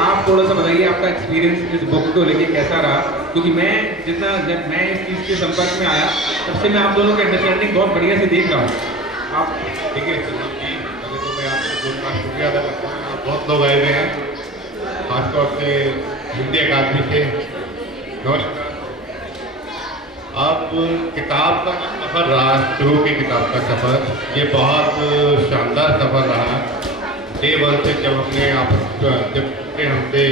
आप थोड़ा सा बताइए आपका एक्सपीरियंस इस बुक को लेके कैसा रहा, क्योंकि जब मैं इस चीज़ के संपर्क में आया तब से मैं आप दोनों की अंडरस्टैंडिंग बहुत बढ़िया से देख रहा हूँ। आप देखिए सनम जी, पहले तो मैं आपको बहुत बहुत शुक्रिया अदा करता हूँ। यहाँ बहुत लोग आए हुए हैं, खासतौर से हिंदी अकादमी से। नमस्कार। अब किताब का जो सफ़र रहा, शुरू की किताब का सफ़र, ये बहुत शानदार सफ़र रहा। डे वन से जब हमसे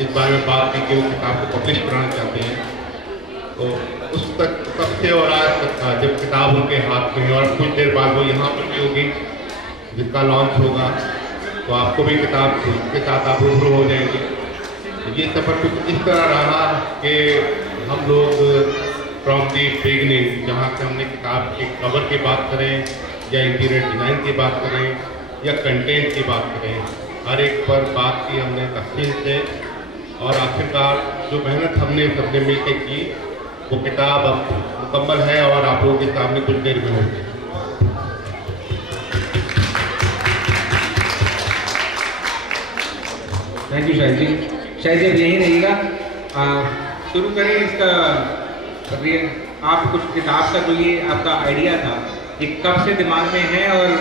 इस बारे में बात की कि वो किताब को पब्लिश कराना चाहते हैं, तो उस तक तब से और आज तक था जब किताब उनके हाथ में है। और कुछ देर बाद वो यहाँ पर भी होगी, जिसका लॉन्च होगा, तो आपको भी किताब के साथ आप रूबरू हो जाएंगे। तो ये सफ़र कुछ इस तरह रहा कि हम लोग फ्रॉम दी बिगनिंग, जहाँ से हमने किताब के कवर की बात करें या इंटीरियर डिज़ाइन की बात करें या कंटेंट की बात करें, हर एक पर बात की हमने तफसील से। और आखिरकार जो मेहनत हमने सबने मिलकर की, वो किताब अब मुकम्मल है और आप लोगों के सामने कुछ देर में होगी। थैंक यू शायद जी। शायद जी अब यहीं रहिएगा, शुरू करें इसका। आप कुछ किताब का जो ये आपका आइडिया था, ये कब से दिमाग में है और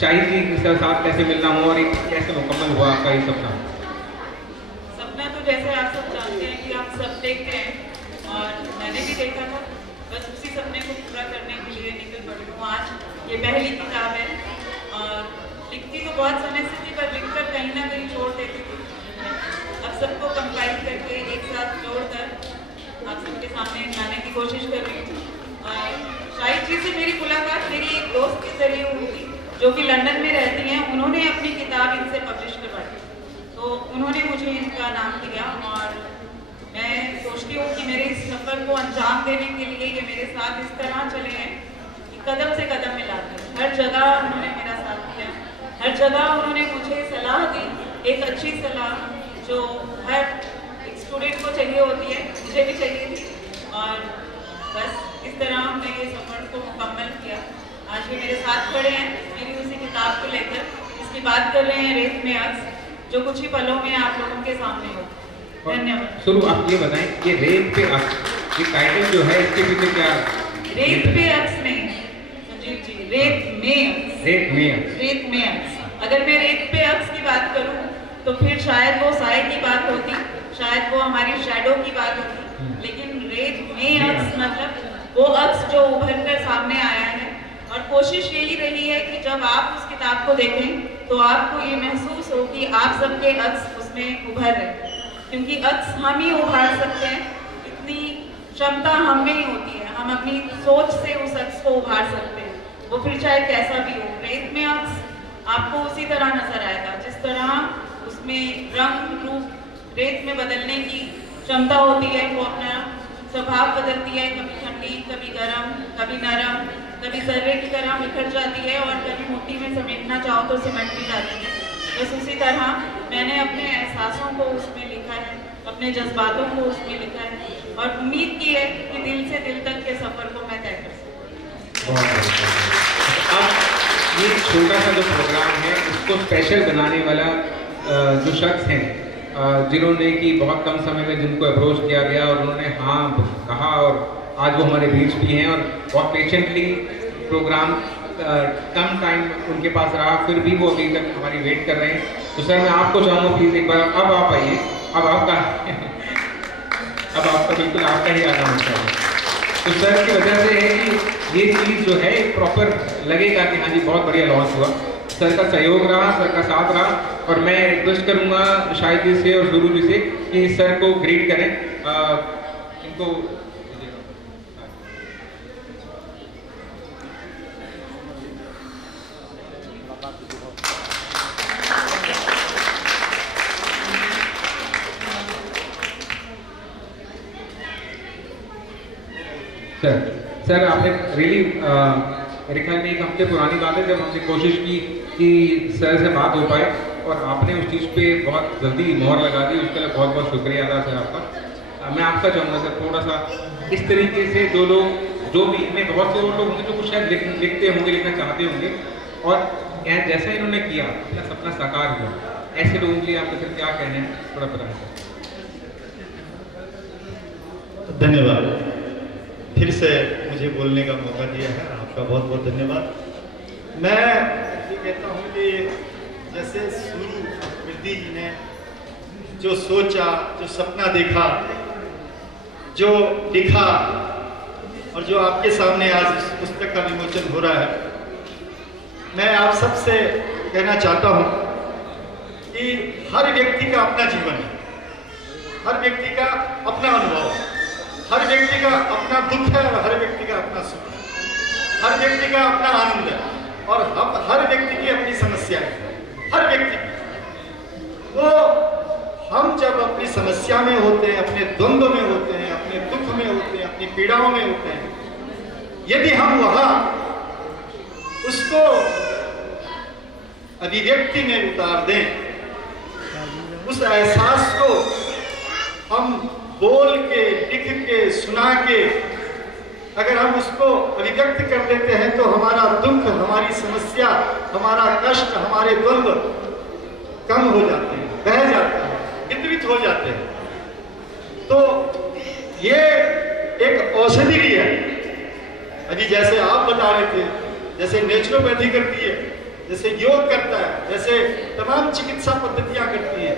शाहिद जी के साथ कैसे मिलना हुआ और एक कैसे मुकम्मल हुआ आपका ये सपना? सपना तो जैसे आप सब जानते हैं कि आप सब देखते हैं और मैंने भी देखा था, बस उसी सपने को पूरा करने के लिए निकल पड़ी हूँ। आज ये पहली किताब है और लिखती तो बहुत समय से थी, पर लिखकर कहीं ना कहीं छोड़ देती थी। अब सबको कंपाइल करके एक साथ जोड़कर आप सबके सामने लाने की कोशिश कर रही हूँ। और शाहिद जी से मेरी मुलाकात मेरी एक दोस्त के जरिए हुई थी, जो कि लंदन में रहती हैं। उन्होंने अपनी किताब इनसे पब्लिश करवाई, तो उन्होंने मुझे इनका नाम दिया। और मैं सोचती हूँ कि मेरे इस सफ़र को अंजाम देने के लिए ये मेरे साथ इस तरह चले हैं कि कदम से कदम मिलाते हैं। हर जगह उन्होंने मेरा साथ दिया, हर जगह उन्होंने मुझे सलाह दी, एक अच्छी सलाह जो हर एक स्टूडेंट को चाहिए होती है, मुझे भी चाहिए थी। और बस इस तरह हमने ये सफ़र को मुकम्मल किया। आज भी मेरे साथ खड़े हैं मेरी उसी किताब को लेकर, इसकी बात कर रहे हैं रेत में अक्स, जो कुछ ही पलों में आप लोगों के सामने हो। धन्यवाद। शुरू आप ये बताएं, ये रेत पे अक्स, ये टाइटल जो है इसके पीछे क्या? रेत पे अक्स नहीं संजीव जी, रेत में अक्स। रेत में अक्स। रेत में अक्स। अगर मैं रेत पे अक्स की बात करूं तो फिर शायद वो साए की बात होती, शायद वो हमारी शैडो की बात होती, लेकिन रेत में अक्स मतलब वो अक्स जो उभर कर सामने आया है। और कोशिश यही रही है कि जब आप उस किताब को देखें तो आपको ये महसूस हो कि आप सबके अक्स उसमें उभर रहे, क्योंकि अक्स हम ही उभार सकते हैं। इतनी क्षमता हम में ही होती है, हम अपनी सोच से उस अक्स को उभार सकते हैं, वो फिर चाहे कैसा भी हो। रेत में अक्स आपको उसी तरह नजर आएगा जिस तरह उसमें रंग रूप रेत में बदलने की क्षमता होती है। वो अपना स्वभाव बदलती है, कभी ठंडी, कभी गर्म, कभी नरम, कभी जर्रे की तरह बिखर जाती है और कभी मुट्ठी में समेटना चाहो तो सिमट भी जाती है। बस उसी तरह मैंने अपने एहसासों को उसमें लिखा है, अपने जज्बातों को उसमें लिखा है और उम्मीद की है कि दिल से दिल तक के सफ़र को मैं तय कर सकूँ। अब ये छोटा सा जो प्रोग्राम है उसको स्पेशल बनाने वाला जो शख्स हैं, जिन्होंने कि बहुत कम समय में जिनको अप्रोच किया गया और उन्होंने हाँ कहा और आज वो हमारे बीच भी हैं और बहुत पेशेंटली प्रोग्राम कम टाइम उनके पास रहा, फिर भी वो अभी तक हमारी वेट कर रहे हैं। तो सर मैं आपको चाहूँगा प्लीज़ एक बार अब आप आइए, अब आपका अब आपका बिल्कुल आपका ही आना होता है। तो सर की वजह से है कि ये चीज़ जो है प्रॉपर लगेगा कि हाँ जी बहुत बढ़िया लॉन्च हुआ। सर का सहयोग रहा, सर का साथ रहा और मैं रिक्वेस्ट करूँगा शाहिद जी से और शुरू जी से कि सर को ग्रीट करें। इनको सर आपने रियली मेरे ख्याल में एक हफ्ते पुरानी बात है जब हमने कोशिश की कि सर से बात हो पाए और आपने उस चीज़ पे बहुत जल्दी मोहर लगा दी, उसके लिए बहुत बहुत शुक्रिया अदा सर आपका। मैं आपका चाहूँगा सर थोड़ा सा इस तरीके से जो लोग जो भी इनमें बहुत से और लोग होंगे जो कुछ शायद लिखते होंगे, लिखना चाहते होंगे और जैसा इन्होंने किया अपना सपना साकार हुआ, ऐसे लोगों के लिए आपका फिर क्या कहना है, थोड़ा बताएं। धन्यवाद, फिर से मुझे बोलने का मौका दिया है, आपका बहुत बहुत धन्यवाद। मैं ये कहता हूँ कि जैसे शुरू वृद्धि जी ने जो सोचा, जो सपना देखा, जो लिखा और जो आपके सामने आज इस पुस्तक का विमोचन हो रहा है, मैं आप सबसे कहना चाहता हूँ कि हर व्यक्ति का अपना जीवन है, हर व्यक्ति का अपना अनुभव है, हर व्यक्ति का अपना दुख है और हर व्यक्ति का अपना सुख है, हर व्यक्ति का अपना आनंद है और हर व्यक्ति की अपनी समस्या है, हर व्यक्ति की। तो हम जब अपनी समस्या में होते हैं, अपने द्वंद्व में होते हैं, अपने दुख में होते हैं, अपनी पीड़ाओं में होते हैं, यदि हम वहां उसको अभिव्यक्ति में उतार दें, उस एहसास को हम बोल के, लिख के, सुना के अगर हम उसको अभिव्यक्त कर देते हैं तो हमारा दुख, हमारी समस्या, हमारा कष्ट, हमारे द्वंद्व कम हो जाते हैं, बह जाते हैं, वितरित हो जाते हैं। तो ये एक औषधि भी है। अभी जैसे आप बता रहे थे, जैसे नेचुरोपैथी करती है, जैसे योग करता है, जैसे तमाम चिकित्सा पद्धतियां करती हैं,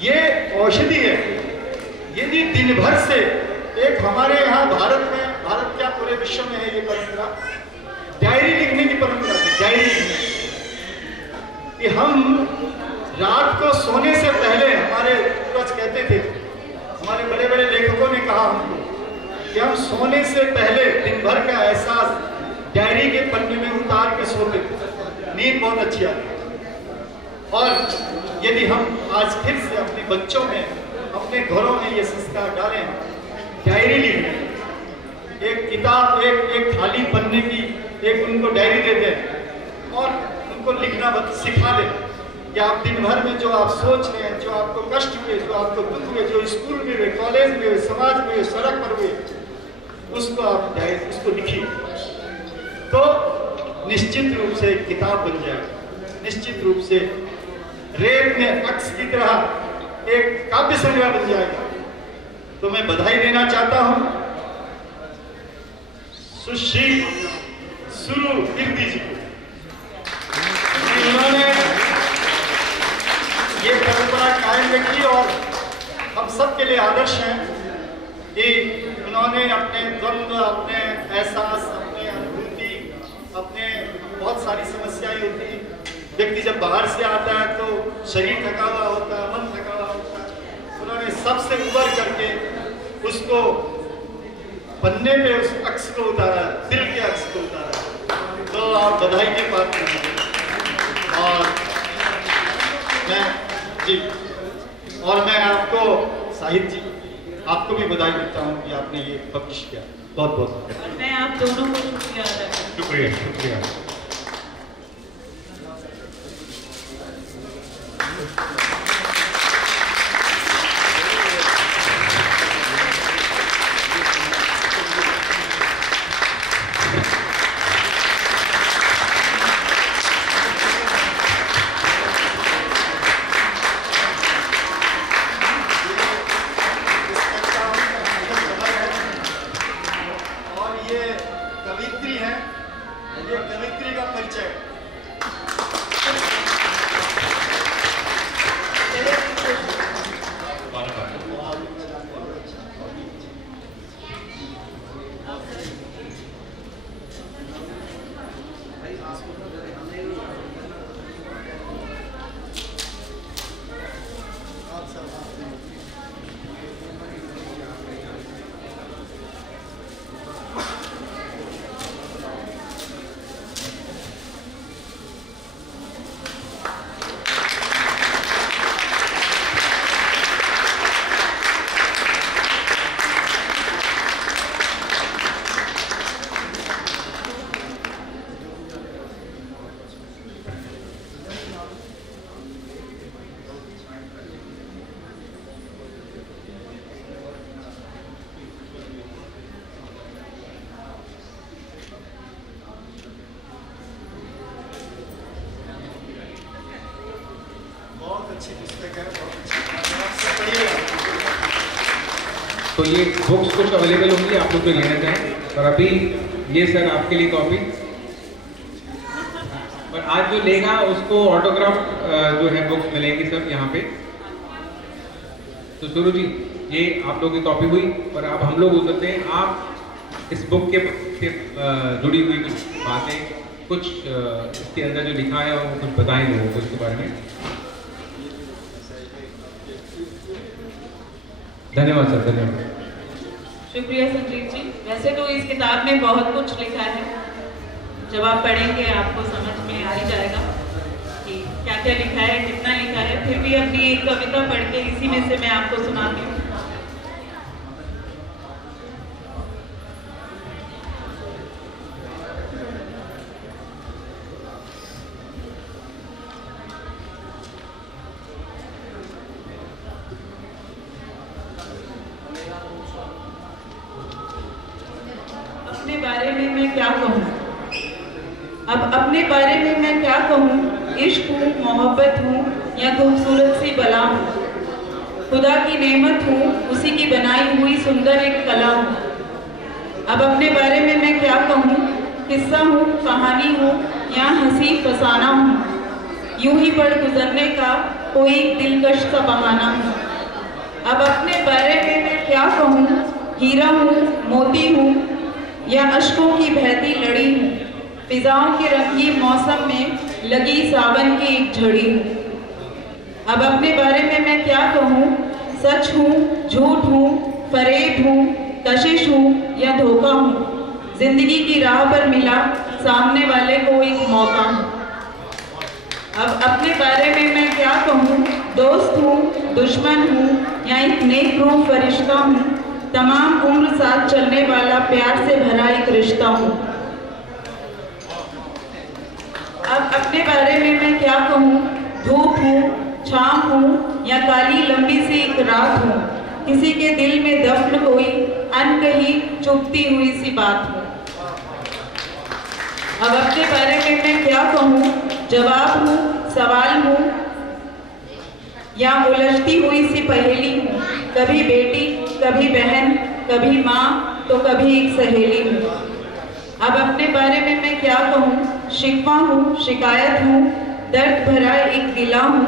ये औषधि है। यदि दिन भर से एक हमारे यहाँ भारत में, भारत क्या पूरे विश्व में है ये परंपरा, डायरी लिखने की परंपरा थी, डायरी लिखने कि हम रात को सोने से पहले, हमारे पूर्वज कहते थे, हमारे बड़े बड़े लेखकों ने कहा हमको कि हम सोने से पहले दिन भर का एहसास डायरी के पन्ने में उतार के सोते थे, नींद बहुत अच्छी आती। और यदि हम आज फिर से अपने बच्चों में, अपने घरों में ये संस्कार डालें, डायरी लिखने, एक किताब, एक खाली पन्ने की एक उनको डायरी दे दें और उनको लिखना सिखा दें कि आप दिन भर में जो आप सोच रहे हैं, जो आपको कष्ट हुए, जो आपको दुख हुए, जो स्कूल में हुए, कॉलेज में हुए, समाज में हुए, सड़क पर हुए, उसको आप उसको लिखिए तो निश्चित रूप से किताब बन जाएगा, निश्चित रूप से रेत में अक्स की तरह एक काव्य संग्रह बन जाएगा। तो मैं बधाई देना चाहता हूं सुश्री सुरु कीर्ति जी को, उन्होंने ये परंपरा कायम रखी और हम सब के लिए आदर्श हैं कि उन्होंने अपने द्वंद्व, अपने एहसास, अपने अनुभूति, अपने बहुत सारी समस्याएं होती हैं। व्यक्ति जब बाहर से आता है तो शरीर थका हुआ होता है, मन थका हुआ होता है, उन्होंने सबसे उबर करके उसको पन्ने पे उस अक्स को उतारा, दिल के अक्स को उतारा। तो आप बधाई के पात्र हैं। और मैं आपको साहित्य जी, आपको भी बधाई देता हूँ कि आपने ये पब्लिश किया, बहुत बहुत। और मैं आप दोनों को शुक्रिया अदा करती हूँ। शुक्रिया, शुक्रिया। ये कवित्री तो ये बुक्स कुछ अवेलेबल होंगी, आप लोग जो लेना चाहें। और अभी ये सर आपके लिए कॉपी, और आज जो लेगा उसको ऑटोग्राफ जो है बुक्स मिलेंगी सब यहाँ पे। तो सुरू जी, ये आप लोगों की कॉपी हुई, और अब हम लोग उतरते हैं। आप इस बुक के जुड़ी हुई कुछ बातें, कुछ इसके अंदर जो लिखा है वो कुछ बताएं लोगों को इसके बारे में। धन्यवाद सर, धन्यवाद। शुक्रिया संजीव जी। वैसे तो इस किताब में बहुत कुछ लिखा है, जब आप पढ़ेंगे आपको समझ में आ ही जाएगा कि क्या क्या लिखा है, कितना लिखा है। फिर भी अपनी एक कविता पढ़ के इसी में से मैं आपको सुनाती हूँ। अपने बारे में मैं क्या कहूँ, अब अपने बारे में मैं क्या कहूँ। इश्क हूँ, मोहब्बत हूँ, या खूबसूरत सी बला हूँ। खुदा की नेमत हूँ, उसी की बनाई हुई सुंदर एक कला हूँ। अब अपने बारे में मैं क्या कहूँ, किस्सा हूँ, कहानी हूँ, या हंसी फसाना हूँ। यूं ही पढ़ गुजरने का कोई दिलकश सा बहाना हूँ। अब अपने बारे में मैं क्या कहूँ, हीरा हूँ, मोती हूँ, या अश्कों की बहती लड़ी हूँ। फिजाओं के रंगीन मौसम में लगी सावन की एक झड़ी हूँ। अब अपने बारे में मैं क्या कहूँ, सच हूँ, झूठ हूँ, फरेब हूँ, कशिश हूँ, या धोखा हूँ। जिंदगी की राह पर मिला सामने वाले को एक मौका हूँ। अब अपने बारे में मैं क्या कहूँ, दोस्त हूँ, दुश्मन हूँ, या एक नेक रूह फरिश्ता हूँ। तमाम उम्र साथ चलने वाला प्यार से भरा एक रिश्ता हूँ। अब अपने बारे में मैं क्या कहूँ, धूप हूँ, छाँव हूँ, या काली लंबी सी एक रात हूँ। किसी के दिल में दफ्न कोई अनकही चुभती हुई सी बात हूँ। अब अपने बारे में मैं क्या कहूँ, जवाब हूँ, सवाल हूँ, या उलझती हुई सी पहेली हूँ। कभी बेटी, कभी बहन, कभी माँ, तो कभी एक सहेली हूँ। अब अपने बारे में मैं क्या कहूँ, शिकवा हूँ, शिकायत हूँ, दर्द भरा एक गिला हूँ।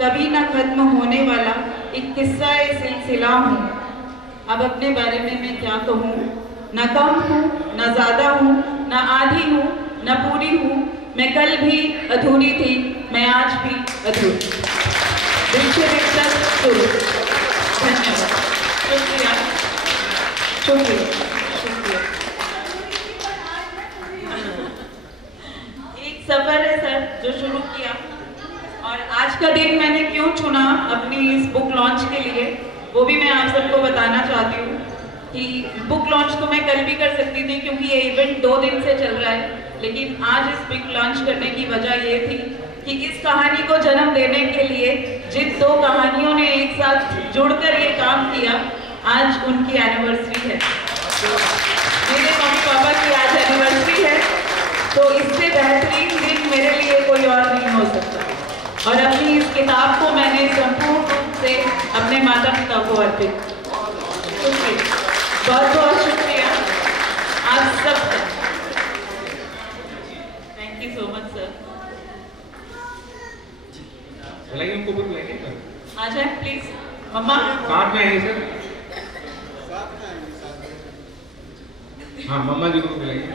कभी ना खत्म होने वाला एक किस्सा सिलसिला हूँ। अब अपने बारे में मैं क्या कहूँ, न कम हूँ, न ज़्यादा हूँ, न आधी हूँ, न पूरी हूँ। मैं कल भी अधूरी थी, मैं आज भी अधूरी। शुरू। धन्यवाद, शुक्रिया, शुक्रिया, शुक्रिया। एक सफर है सर जो शुरू किया, और आज का दिन मैंने क्यों चुना अपनी इस बुक लॉन्च के लिए, वो भी मैं आप सबको बताना चाहती हूँ। कि बुक लॉन्च तो मैं कल भी कर सकती थी क्योंकि ये इवेंट 2 दिन से चल रहा है, लेकिन आज इस बुक लॉन्च करने की वजह ये थी कि इस कहानी को जन्म देने के लिए जिन 2 कहानियों ने एक साथ जुड़कर ये काम किया, आज उनकी एनिवर्सरी है। तो मेरे मम्मी पापा की आज एनिवर्सरी है, तो इससे बेहतरीन दिन मेरे लिए कोई और नहीं हो सकता। और अपनी इस किताब को मैंने संपूर्ण रूप से अपने माता पिता को अर्पित। बहुत बहुत शुक्रिया आप सबका। Thank you so much sir. बुलाइए उनको, बुलाइए सर। आ जाए प्लीज। मम्मा साथ में आइए सर। हाँ, मम्मा जी को बुलाइए।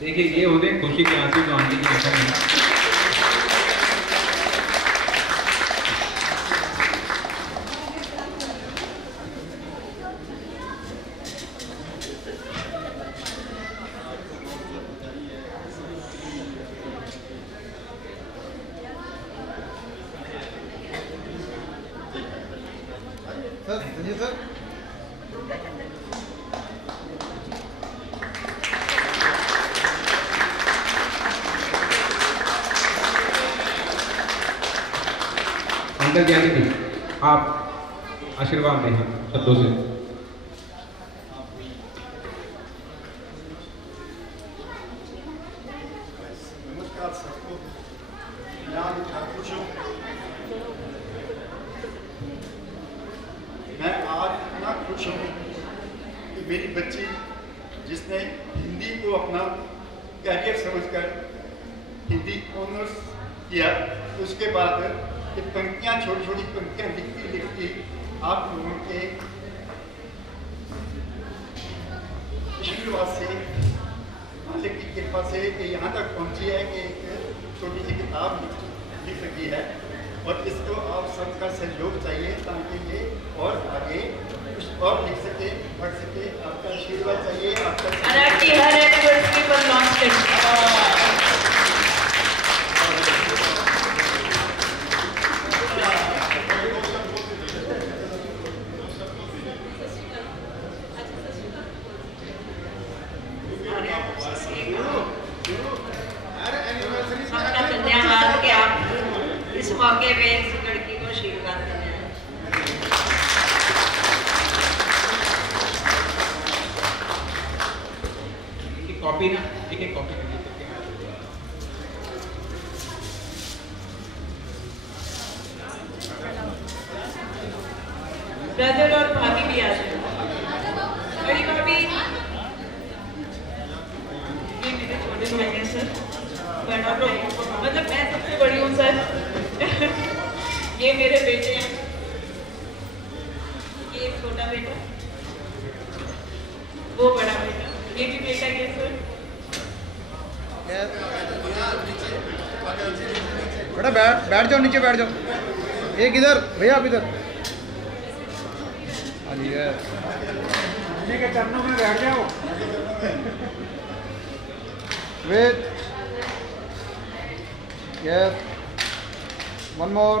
देखिए, ये होते हैं खुशी के आंसू जो आंटी की आंखों में। अंदर जाने थी, आप आशीर्वाद दें शब्दों से। नमस्कार सबको। मैं आज ठाकुर हूँ। मैं आज इतना खुश हूँ कि मेरी बच्ची जिसने हिंदी को अपना कैरियर समझकर हिंदी ऑनर्स किया, उसके बाद ये पंक्तियाँ, छोटी छोटी पंक्तियाँ लिखती लिखती आप लोगों के आशीर्वाद से, मालिक की कृपा से ये यहाँ तक पहुँची है कि एक छोटी सी किताब लिख रखी है, और इसको आप सबका सहयोग चाहिए ताकि ये और आगे कुछ और लिख सके, पढ़ सके। आपका आशीर्वाद चाहिए, आपका हर एनिवर्सरी पर लॉन्च करेंगे। सबका धन्यवाद कि आप इस मौके पे इस लड़की को आशीर्वाद देने आए। कॉपी ना, एक कॉपी कर लीजिए। ब्रदर और भाभी भी आ जाए। बड़ी भाभी, ये मेरे छोटे भाई हैं सर, बड़ा भाई, मतलब मैं सबसे बड़ी हूँ सर। ये मेरे बेटे हैं, ये एक छोटा बेटा, वो बड़ा बेटा, ये भी बेटा है सर। बेटा बैठ जाओ, नीचे बैठ जाओ। एक इधर भैया, आप इधर आइए, उन्हीं के चरणों में बैठ जाओ। वेट, यस, वन मोर।